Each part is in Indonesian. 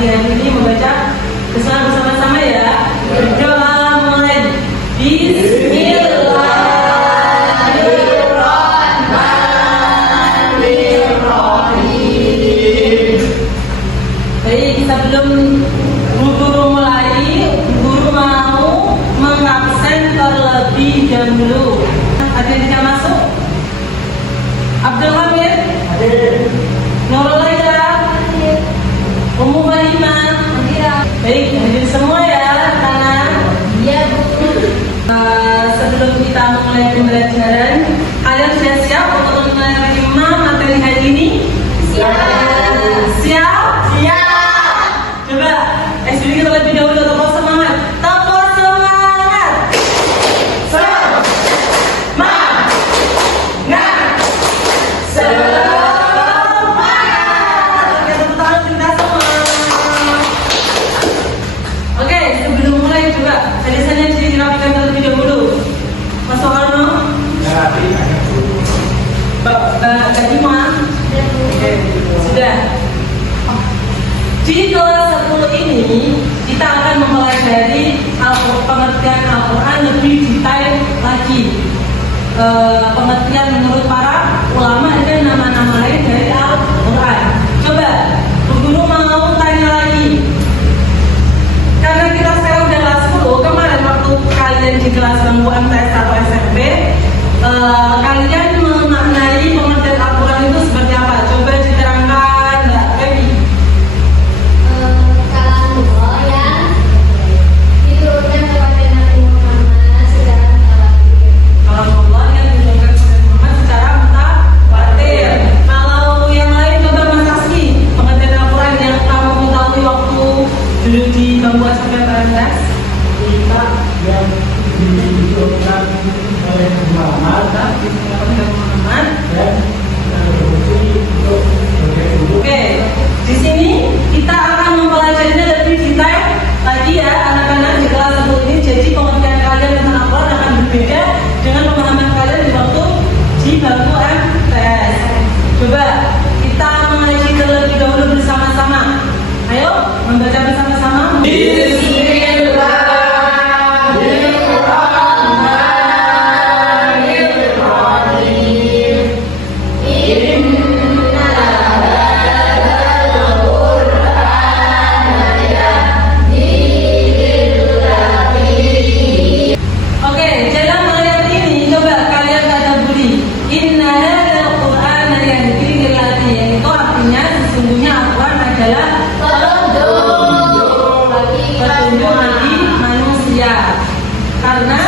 pagi hari ini membaca bersama-sama ya. Berdoa mulai. Bismillahirrahmanirrahim. Baik, sebelum guru mulai, guru mau mengabsen terlebih dahulu. Ada yang tidak masuk? Abdul Hamid? Hadir. Nurul Laila? Hadir. Ummu Mahimah? Hadir. Baik, hadir semua ya, kanan? Iya, Bu. Sebelum kita mulai pembelajaran, kalian sudah siap untuk menerima materi hari ini? Siap. Siap? Siap. Coba, sedikit terlebih dahulu, tepuk semangat. Tepuk semangat. Semangat. Oke, sebelum mulai juga tulisannya dirapikan terlebih dahulu. Mas Soekarno? Mbak Kadima? Oke, sudah. Di kelas 10 ini kita akan mempelajari pengertian Al-Quran lebih detail lagi. Pengertian menurut para ulama dan nama-nama lain dari Al-Quran. Coba, Bu Guru mau tanya lagi. Karena kita sekarang udah kelas 10, kemarin waktu kalian di kelas MTS atau SMP, kalian memaknai pengertian Al-Quran itu seperti apa? Coba diterangkan, Mbak Feby. Kalam yang diturunkan kepada Nabi Muhammad secara mutawatir. Kalau Allah yang diturunkan kepada Muhammad secara mutawatir. Kalau yang lain coba Mas Aski, pengertian Al-Quran yang kamu ketahui waktu dulu di bangku SMP PNS. Kitab yang diturunkan oleh Muhammad dan untuk Oke, di sini kita akan mempelajarinya lebih detail lagi ya anak-anak di kelas 10 ini. Jadi pengertian kalian tentang Al-Quran akan berbeda dengan pemahaman kalian di waktu di bangku MTS. Coba kita mengaji terlebih dahulu bersama-sama. Ayo membaca bersama-sama. Oke, dalam ayat ini coba kalian tadabburi. Inna hadzal Qur'ana yahdi lillati, yaitu artinya sesungguhnya Al-Quran adalah petunjuk bagi manusia. Karena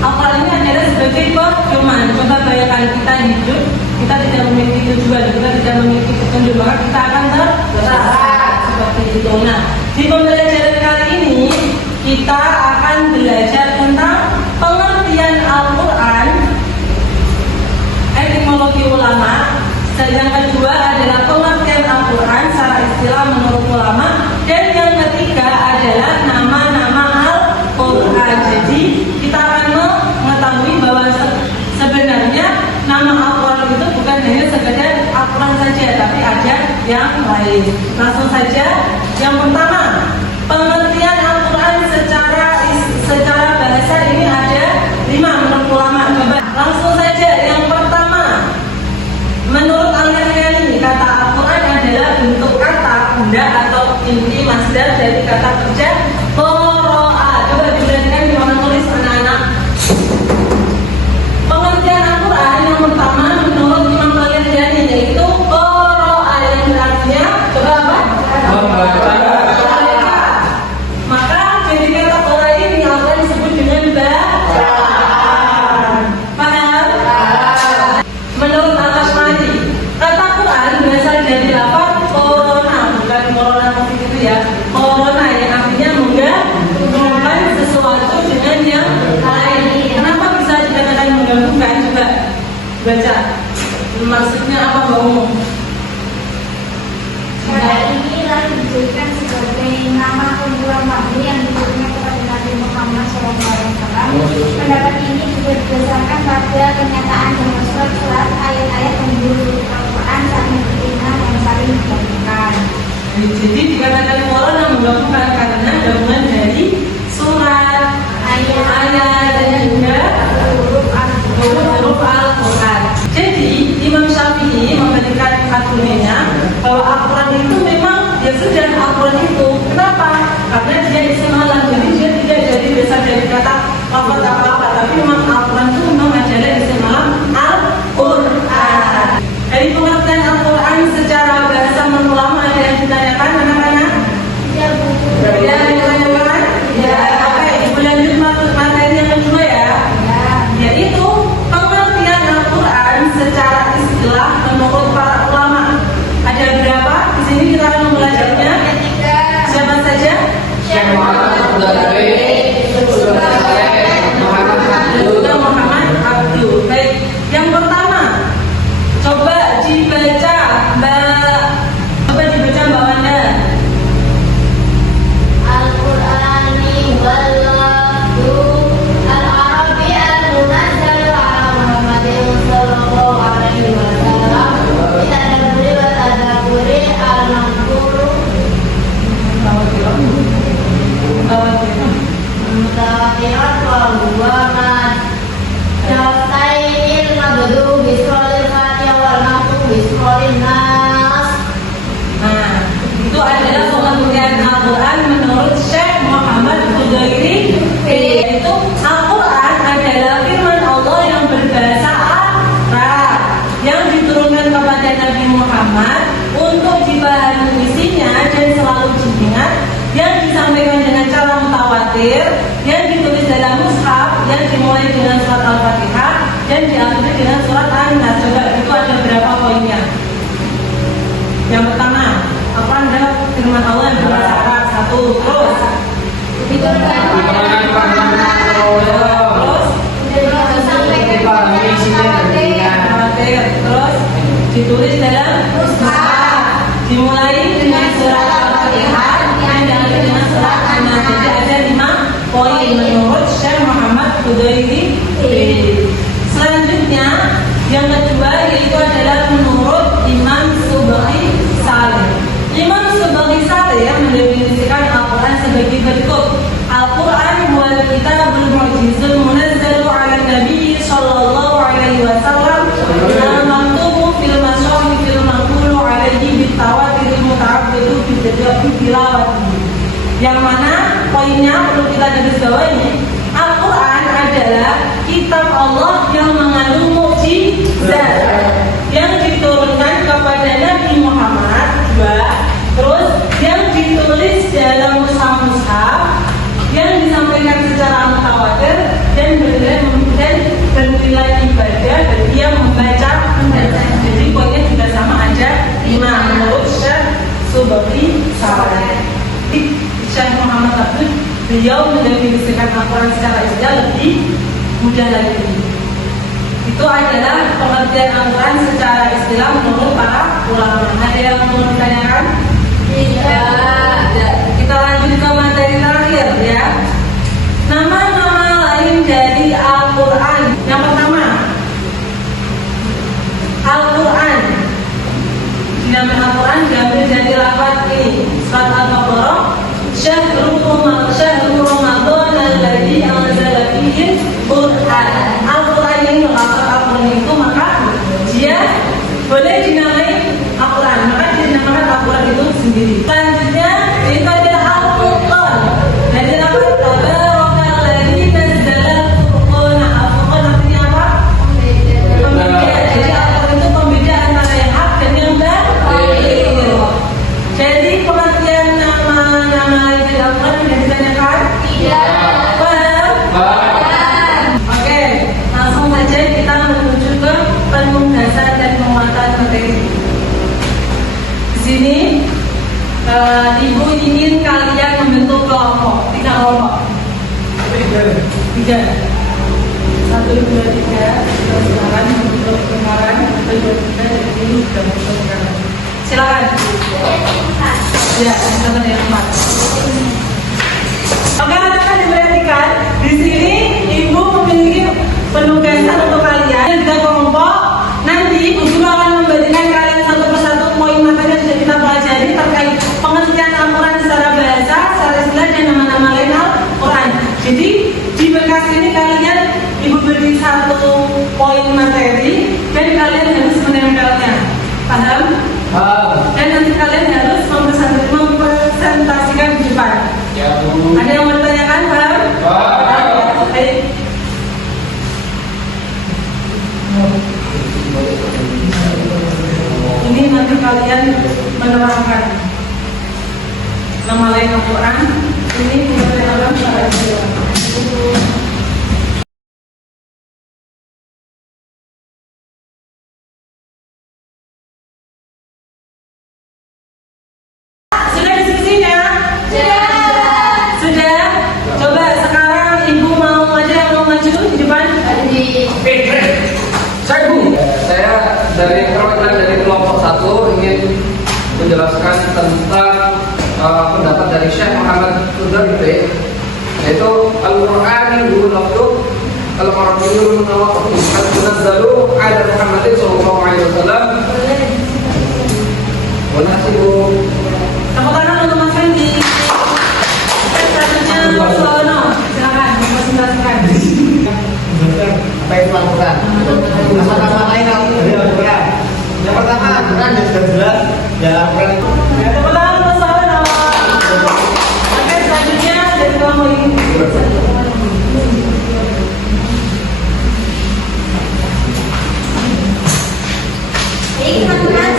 Al-Quran ini adalah sebagai pedoman. Coba bayangkan kita hidup, kita tidak memiliki tujuan, kita tidak memiliki petunjuk, maka kita akan tersesat seperti itu. Nah, di pembelajaran kali ini kita akan belajar tentang pengertian Al-Quran, etimologi ulama. Yang kedua adalah pengertian Al-Quran secara istilah menurut ulama. Dan yang ketiga adalah nama-nama Al-Quran. Jadi kita akan mengetahui bahwa sebenarnya nama Al-Quran itu bukan hanya sekedar Al-Quran saja, tapi ada yang lain. Langsung saja, yang pertama, pengertian Al-Quran secara bahasa ini ada 5 menurut ulama. Coba langsung saja, yang pertama, menurut Al-Ghazali, kata Al-Quran adalah bentuk kata benda atau inti masdar dari kata kerja qara'a. Coba diperhatikan di mana tulis anak-anak. Pengertian Al-Quran yang pertama menurut Imam Al-Ghazali yaitu qara'a, yang berarti coba apa? Membaca. Maka jadi kata qara'a ini Al-Quran disebut dengan bacaan. Paham? Menurut Al-Ashmari, kata Quran berasal dari lafaz corona, bukan corona covid itu ya. Corona yang artinya menggabungkan sesuatu dengan yang lain. Kenapa bisa dikatakan menggabungkan? Coba baca. Maksudnya apa, Mbak Umu? Kata inilah dijadikan sebagai nama kumpulan wahyu yang diturunkan kepada Nabi Muhammad SAW. Pendapat ini juga berdasarkan pada kenyataan dan surat ayat-ayat yang diturunkan Al-Quran saling berkaitan dan saling menggabungkan. Jadi dikatakan menggabungkan karena gabungan dari surat, ayat dan juga huruf Al-Quran. Jadi Imam Syafi'i memberikan argumennya bahwa Al-Quran itu memang ya sudah Al-Quran itu. Kenapa? Karena dia isim alam, jadi dia tidak jadi berasal dari kata lafaz apa-apa, tapi memang Al-Quran itu memang adalah isim alam Al-Quran. Dari pengertian Al-Quran secara bahasa menurut ulama ada yang ditanyakan anak-anak? Ya, ditanyakan? Ya, oke. Lanjut materi yang kedua ya. Yaitu pengertian Al-Quran secara istilah menurut para ulama. Ada berapa? Di sini kita akan mempelajarinya. Siapa saja? Muhammad Abdul. Baik. Yang pertama, coba dibaca Mbak Wanda. Al-Qur'ani wal lafzu al-arabi al-munazzal ala Muhammadin sallallahu alaihi wasallam bitadabburi wa tadabburi al-manqulu mutawatirat wa huwa mad jawtainil mabdu bisrolil fatihah wal nafsu bisrolil nas. Nah, itu adalah pengertian Al-Quran menurut Syekh Muhammad Qudairi, yaitu Al-Quran adalah firman Allah yang berbahasa Arab yang diturunkan kepada Nabi Muhammad untuk dipahami isinya dan selalu diingat, yang disampaikan dengan cara mutawatir, yang ditulis dalam mushaf, yang dimulai dengan surat Al-Fatihah dan diakhiri dengan surat An-Nas. Coba itu ada berapa poinnya? Yang pertama, apa adalah firman Allah yang berbahasa Arab? Satu, terus terus ditulis dalam mushaf, dimulai dengan surat Al-Fatihah dan diakhiri dengan surat An-Nas. Jadi ada 5 poin menurut Syekh Muhammad Qudairi. Selanjutnya, yang kedua yaitu adalah menurut Imam Subaghi Saleh. Imam Subaghi Saleh mendefinisikan Al-Quran sebagai berikut: Al-Quran huwal kitabul mu'jizul munazzalu 'ala Nabi sallallahu alaihi wasallam al-maktubu fil mashahif fil maqulu 'alaihi bitawatir muta'abbidu bi tilawati. Yang mana poinnya perlu kita garis bawahi, Al-Quran adalah kitab Allah yang mengandung mukjizat yang diturunkan kepada Nabi Muhammad. Terus yang ditulis dalam mushaf-mushaf yang disampaikan secara mutawatir dan bernilai ibadah dan dia membaca. Jadi poinnya juga sama aja 5 menurut Syekh Subaghi Saleh. Syekh Muhammad Abdul, beliau mendefinisikan Al-Quran secara istilah lebih mudah lagi. Itu adalah pengertian Al-Quran secara istilah menurut para ulama. Ada yang mau ditanyakan? Tidak. Kita lanjut ke materi terakhir ya. Nama-nama lain dari Al-Quran. Yang pertama, Al-Quran. Nama Al-Quran diambil dari lafaz ini. Surat Al-Baqarah. Syahrul Ramadan alladzi anzala fihi Al-Quran. Al-Quran ini mengatakan Al-Quran itu maka dia boleh dinamai Al-Quran, maka dinamakan Al-Quran itu sendiri. Selanjutnya itu adalah Al-Furqan. Jadi lafaz tabarakalladzii nazzala al-Furqana. Al-Furqan artinya apa? Pembeda. Jadi Al-Quran itu pembeda antara yang hak dan yang batil. Jadi pengertian nama-nama dari Al-Quran sudah ditanyakan? Tidak. Oke, langsung saja kita menuju ke penugasan dan penguatan materi. Di sini Ibu ingin kalian membentuk kelompok 3 kelompok. 3. 1, 2, 3. Sekarang untuk kemarin 1, 2, 3 dan ini sudah masuk sekarang. Silakan. Ya, silakan yang 4. Oke, akan diperhatikan di sini Ibu memiliki penugasan untuk kalian 3 kelompok. Nanti Ibu guru akan memberikan kalian satu persatu poin materi yang sudah kita pelajari terkait pengertian Al-Quran secara bahasa Dan nanti kalian harus mempresentasikan di depan. Ya, Bu. Ada yang mau ditanyakan, Pak? Baik. Ini nanti kalian menerangkan nama lain Al-Quran. Ini penjelasan para istilah. Sudah diskusinya? Sudah? Coba sekarang ibu mau aja yang mau maju di depan? Saya Bu, saya dari perwakilan dari kelompok 1 ingin menjelaskan tentang pendapat dari Syekh Muhammad Tudarri, yaitu Al-Quran dulu waktu Al-Quran dulu waktu Al-Nazzalu ala Muhammadin sallallahu alaihi wasallam. Terima kasih Bu. Tepuk tangan untuk Mas Fendi. Selanjutnya Mas Sono. Silakan dipresentasikan. Apa itu Al-Quran? Nama-nama lain dari Al-Quran. Yang pertama Al-Quran sudah jelas dan Al-Quran itu Tepuk tangan Mas Sono. Oke, selanjutnya dari kelompok ini. Baik teman-teman,